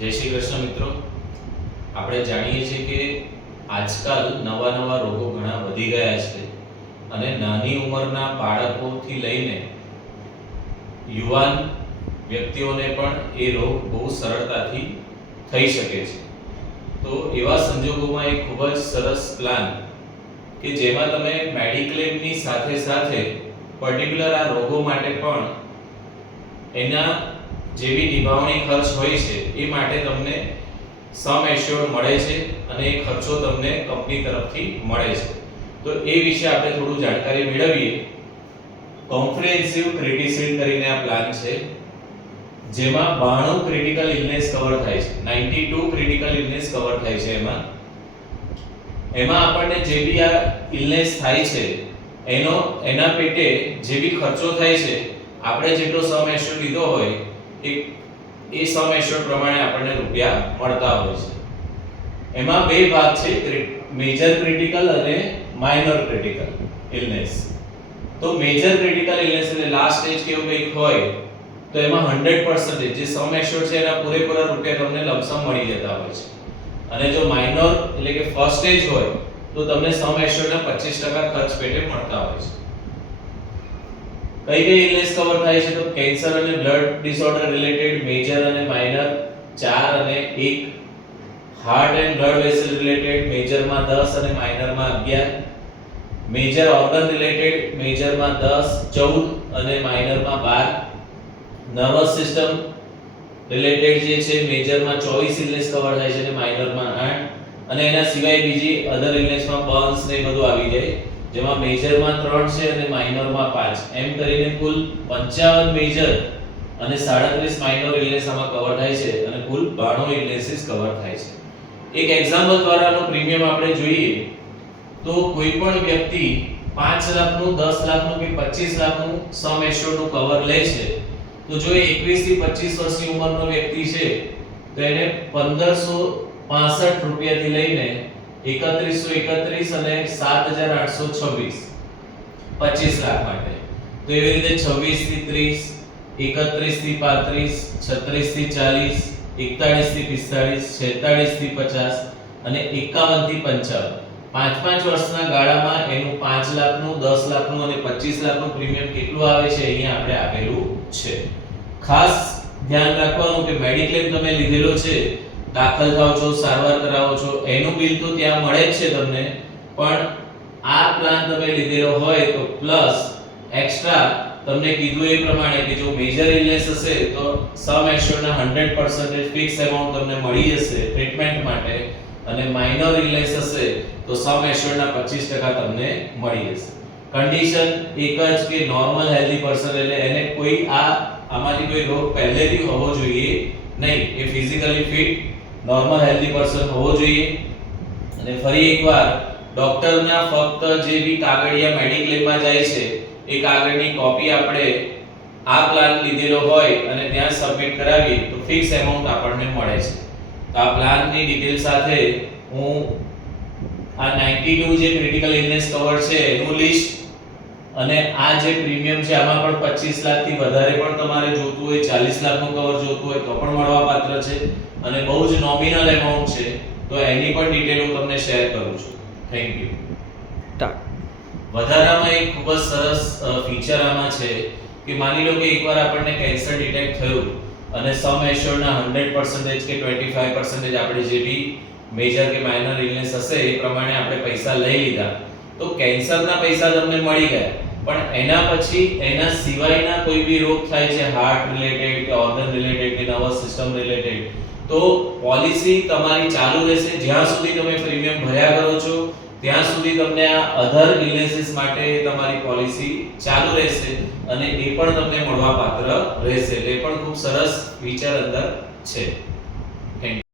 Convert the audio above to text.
જય શ્રી કૃષ્ણ મિત્રો, આપણે જાણીએ છીએ કે આજકાલ નવા નવા રોગો ઘણા વધી ગયા છે અને નાની ઉંમરના બાળકોથી લઈને યુવાન વ્યક્તિઓને પણ એ રોગ બહુ સરળતાથી થઈ શકે છે. તો એવા સંજોગોમાં એક ખૂબ જ સરસ પ્લાન કે જેમાં તમે મેડિક્લેમની સાથે સાથે પર્ટિક્યુલર આ રોગો માટે પણ એના જે બી નિભાવણી ખર્ચ હોય છે એ માટે તમને સમ એશ્યોર્ડ મળે છે અને એ ખર્ચો તમને કંપની તરફથી મળે છે. તો એ વિશે આપણે થોડું જાણકારી મેળવીએ. કોમ્પ્રિહેન્સિવ ક્રિટિસિલ કરીને આ પ્લાન છે જેમાં 92 ક્રિટિકલ ઇલનેસ કવર થાય છે. 92 ક્રિટિકલ ઇલનેસ કવર થાય છે. એમાં આપણને જે બી આ ઇલનેસ થાય છે એના પેટે જે બી ખર્ચો થાય છે આપણે જેટલો સમ એશ્યોર્ડ લીધો હોય એ સમ એશ્યોર્ડ પ્રમાણે આપણને રૂપિયા મળતા હોય છે. એમાં બે ભાગ છે, મેજર ક્રિટિકલ અને માઇનર ક્રિટિકલ ઇલનેસ. તો મેજર ક્રિટિકલ ઇલનેસ એટલે લાસ્ટ સ્ટેજ કેવું કંઈક હોય તો એમાં 100% જે સમ એશ્યોર્ડ છે એના પૂરેપૂરા રૂપિયા તમને લમસમ મળી જતા હોય છે. અને જો માઇનર એટલે કે ફર્સ્ટ સ્ટેજ હોય તો તમને સમ એશ્યોર્ડના 25% ખર્ચ પેટે મળતા હોય છે. કઈ કઈ ઇલનેસ કવર થાય છે તો કેન્સર અને બ્લડ ડિસઓર્ડર રિલેટેડ મેજર અને માઇનર 4 અને 1, heart and blood vessel related મેજરમાં 10 અને માઇનરમાં 11, મેજર ઓર્ગન રિલેટેડ મેજરમાં 10, 14 અને માઇનરમાં 12, નર્વસ સિસ્ટમ રિલેટેડ જે છે મેજરમાં 24 ઇલનેસ કવર થાય છે અને માઇનરમાં 8, અને એના સિવાય બીજી અધર ઇલનેસમાં બર્ન્સ ને બધું આવી જાય જેમાં મેજરમાં 3 છે અને માઇનરમાં 5. એમ કરીને કુલ 55 મેજર અને 37 માઇનર ઇલનેસ આમાં કવર થાય છે અને કુલ 92 ઇલનેસીસ કવર થાય છે. એક એક્ઝામ્પલ દ્વારાનો પ્રીમિયમ આપણે જોઈએ તો કોઈ પણ વ્યક્તિ 5 લાખનું, 10 લાખનું કે 25 લાખનું સમ એશ્યોર્ડનું કવર લે છે તો જો એ 21 થી 25 વર્ષની ઉંમરનો વ્યક્તિ છે તો એને 1565 રૂપિયાથી લઈને 3131 અને 7826 25 લાખ માટે. તો એવી રીતે 26 થી 30, 31 થી 35, 36 થી 40, 41 થી 45, 46 થી 50 અને 51 થી 55 5 વર્ષના ગાળામાં એનું 5 લાખનું, 10 લાખનું અને 25 લાખનું પ્રીમિયમ કેટલું આવે છે અહીંયા આપણે આપેલું છે. ખાસ ધ્યાન રાખવાનું કે મેડિક્લેમ તમે લીધેલો છે, દાખલ થાઓ છો, સારવાર કરાવો છો, એનું બિલ તો ત્યાં મળે જ છે તમને, પણ આ પ્લાન તમે લીધેલો હોય તો પ્લસ એક્સ્ટ્રા તમને કીધું એ પ્રમાણે કે જો મેજર ઇલનેસ હશે તો સમ એશ્યોર્ડના 100% ફિક્સ અમાઉન્ટ તમને મળી જશે ટ્રીટમેન્ટ માટે, અને માઇનર ઇલનેસ હશે તો સમ એશ્યોર્ડના 25% તમને મળી જશે. કન્ડિશન એક જ કે નોર્મલ હેલ્ધી પર્સન, એટલે એને કોઈ આમાંથી કોઈ રોગ પહેલેથી હોવો જોઈએ નહીં, એ physically fit normal healthy person હોવો જોઈએ. અને ફરી એકવાર ડોક્ટરના ફક્ત જે બી કાગળિયા મેડિક્લેમમાં જાય છે એ કાગળની કોપી આપણે આ પ્લાન લીધેલો હોય અને ત્યાં સબમિટ કરાવીએ તો ફિક્સ એમાઉન્ટ આપણને મળે છે. તો આ પ્લાનની ડિટેલ સાથે હું આ 92 જે ક્રિટિકલ ઇલનેસ કવર છે એનું લિસ્ટ અને આ જે પ્રીમિયમ છે આમાં પણ 25 લાખથી વધારે પણ તમારે જોતું હોય, 40 લાખનું કવર જોતું હોય તો પણ મળવાપાત્ર છે અને બહુ જ નોમિનલ એમાઉન્ટ છે તો એની પણ ડિટેલ હું તમને શેર કરું છું. Thank you. વધારામાં એક ખૂબ જ સરસ ફીચર આમાં છે કે માની લો કે એકવાર આપણને કેન્સર ડિટેક્ટ થયું અને સમ એશ્યોર્ડના 100% કે 25% આપણે જે બી મેજર કે માઇનર ઇલનેસ હશે એ પ્રમાણે આપણે પૈસા લઈ લીધા તો કેન્સરના પૈસા તમને મળી ગયા, પણ એના પછી એના સિવાયના કોઈ બી રોગ થાય છે, હાર્ટ રિલેટેડ કે ઓર્ગન રિલેટેડ કે નર્વસ સિસ્ટમ રિલેટેડ, તો પોલિસી તમારી ચાલુ રહેશે જ્યાં સુધી તમે પ્રીમિયમ ભર્યા કરો છો ત્યાં સુધી તમને આ અધર ઇલનેસીસ માટે તમારી પોલિસી ચાલુ રહેશે અને એ પણ તમને મળવાપાત્ર રહેશે. એટલે એ પણ ખૂબ સરસ ફીચર અંદર છે. Thank you.